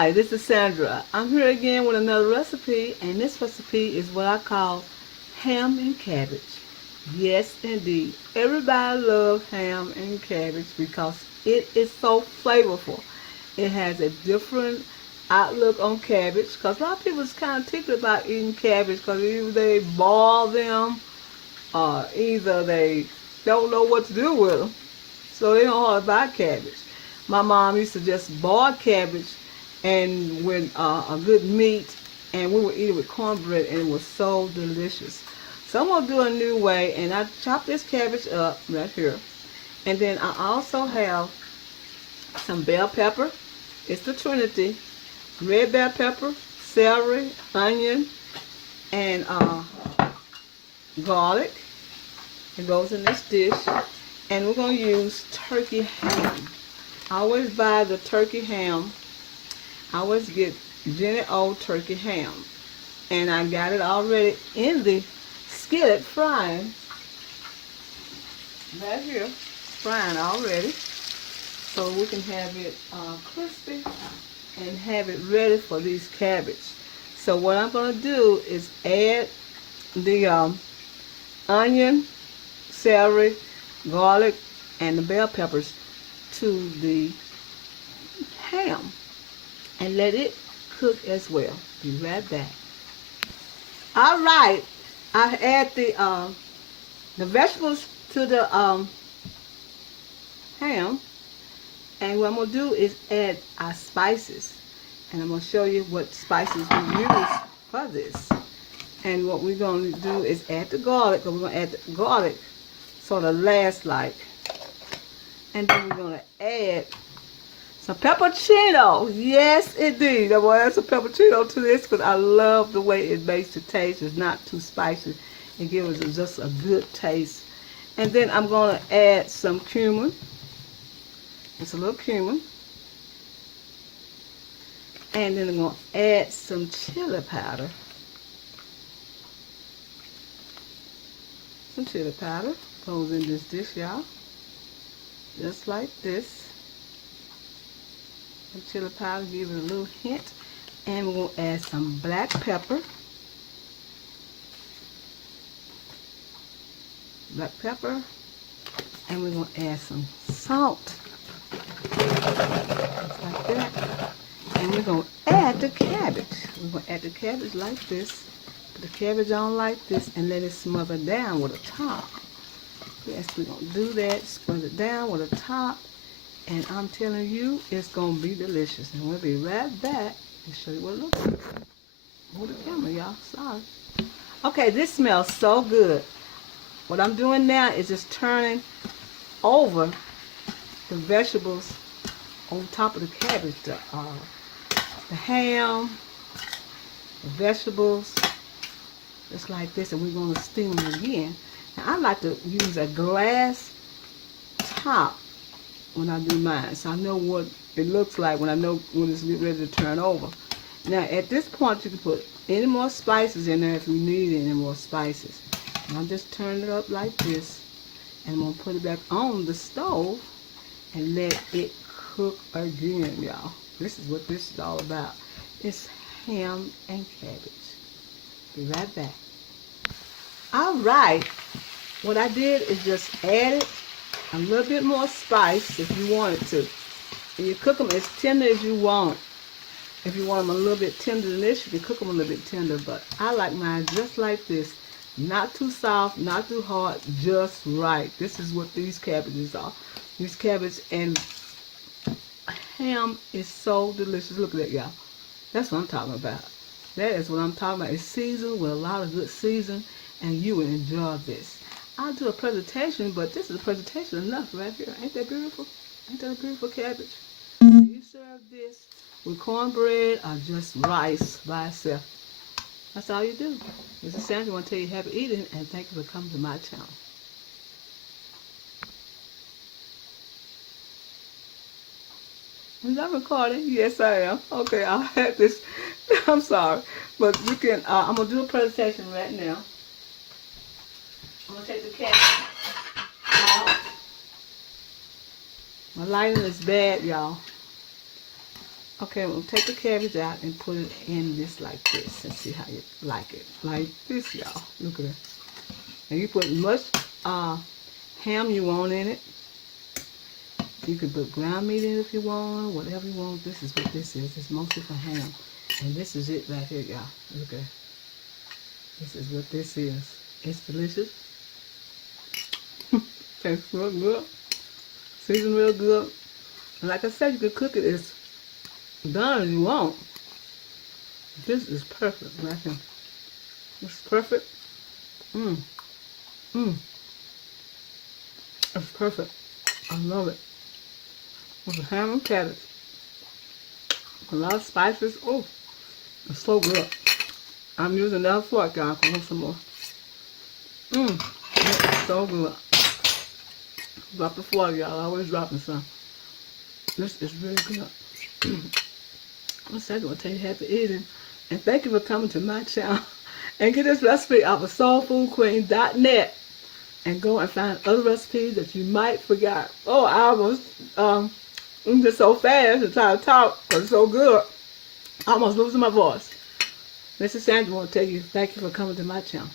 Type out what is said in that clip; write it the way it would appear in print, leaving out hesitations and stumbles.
Hi, this is Sandra. I'm here again with another recipe, and this recipe is what I call ham and cabbage. Yes, indeed. Everybody loves ham and cabbage because it is so flavorful. It has a different outlook on cabbage because a lot of people is kind of tickly about eating cabbage because either they boil them or either they don't know what to do with them. So they don't hardly buy cabbage. My mom used to just boil cabbage and with a good meat, and we would eat it with cornbread, and it was so delicious. So I'm going to do a new way, and I chop this cabbage up right here. And then I also have some bell pepper. It's the Trinity. Red bell pepper, celery, onion, and garlic. It goes in this dish. And we're going to use turkey ham. I always buy the turkey ham. I always get Jenny O turkey ham. And I got it already in the skillet frying. Right here. Frying already. So we can have it crispy and have it ready for these cabbage. So what I'm going to do is add the onion, celery, garlic, and the bell peppers to the ham and let it cook as well. Be right back. All right, I add the vegetables to the ham, and what I'm gonna do is add our spices, and I'm gonna show you what spices we use for this. And what we're gonna do is add the garlic, because we're gonna add the garlic sort of last like. And then we're going to add some peppercino. Yes, indeed. I'm going to add some peppercino to this because I love the way it makes the taste. It's not too spicy. It gives us just a good taste. And then I'm going to add some cumin. Just a little cumin. And then I'm going to add some chili powder. Some chili powder goes in this dish, y'all. Just like this. And chili powder, give it a little hint. And we're going to add some black pepper. Black pepper. And we're going to add some salt. Just like that. And we're going to add the cabbage. We're going to add the cabbage like this. Put the cabbage on like this and let it smother down with a top. Yes, we're going to do that, spread it down with a top, and I'm telling you, it's going to be delicious. And we'll be right back and show you what it looks like. Hold the camera, y'all. Sorry. Okay, this smells so good. What I'm doing now is just turning over the vegetables on top of the cabbage. The ham, the vegetables, just like this, and we're going to steam them again. Now, I like to use a glass top when I do mine, so I know what it looks like when I know when it's ready to turn over. Now, at this point, you can put any more spices in there if you need any more spices. And I'm just turning it up like this, and I'm going to put it back on the stove and let it cook again, y'all. This is what this is all about. It's ham and cabbage. Be right back. All right. What I did is just added a little bit more spice if you wanted to. And you cook them as tender as you want. If you want them a little bit tender than this, you can cook them a little bit tender. But I like mine just like this. Not too soft, not too hard, just right. This is what these cabbages are. These cabbage and ham is so delicious. Look at that, y'all. That's what I'm talking about. That is what I'm talking about. It's seasoned with a lot of good season, and you will enjoy this. I'll do a presentation, but this is a presentation enough right here. Ain't that beautiful? Ain't that a beautiful cabbage? You serve this with cornbread or just rice by itself. That's all you do. This is Sandra. I want to tell you happy eating, and thank you for coming to my channel. Is that recording? Yes, I am. Okay, I'll have this. I'm sorry. But you can, I'm going to do a presentation right now. I'm going to take the cabbage out. My lighting is bad, y'all. Okay, we'll take the cabbage out and put it in this like this and see how you like it. Like this, y'all. Look at it. And you put much ham you want in it. You can put ground meat in it if you want, whatever you want. This is what this is. It's mostly for ham. And this is it right here, y'all. Look at it. This is what this is. It's delicious. Tastes real good. Seasoned real good. And like I said, you can cook it as done as you want. This is perfect right here. This is perfect. Mmm. Mmm. It's perfect. I love it. With the ham and cabbage. A lot of spices. Oh, it's so good. I'm using another fork, y'all. I want some more. Mmm. It's so good. Drop the fork, y'all. Always dropping some. This is really good. I'm going to tell you happy eating. And thank you for coming to my channel. And get this recipe off of soulfoodqueen.net. And go and find other recipes that you might forget. Oh, I almost, I'm just so fast and trying to talk because it's so good. I'm almost losing my voice. Mrs. Sandra want to tell you thank you for coming to my channel.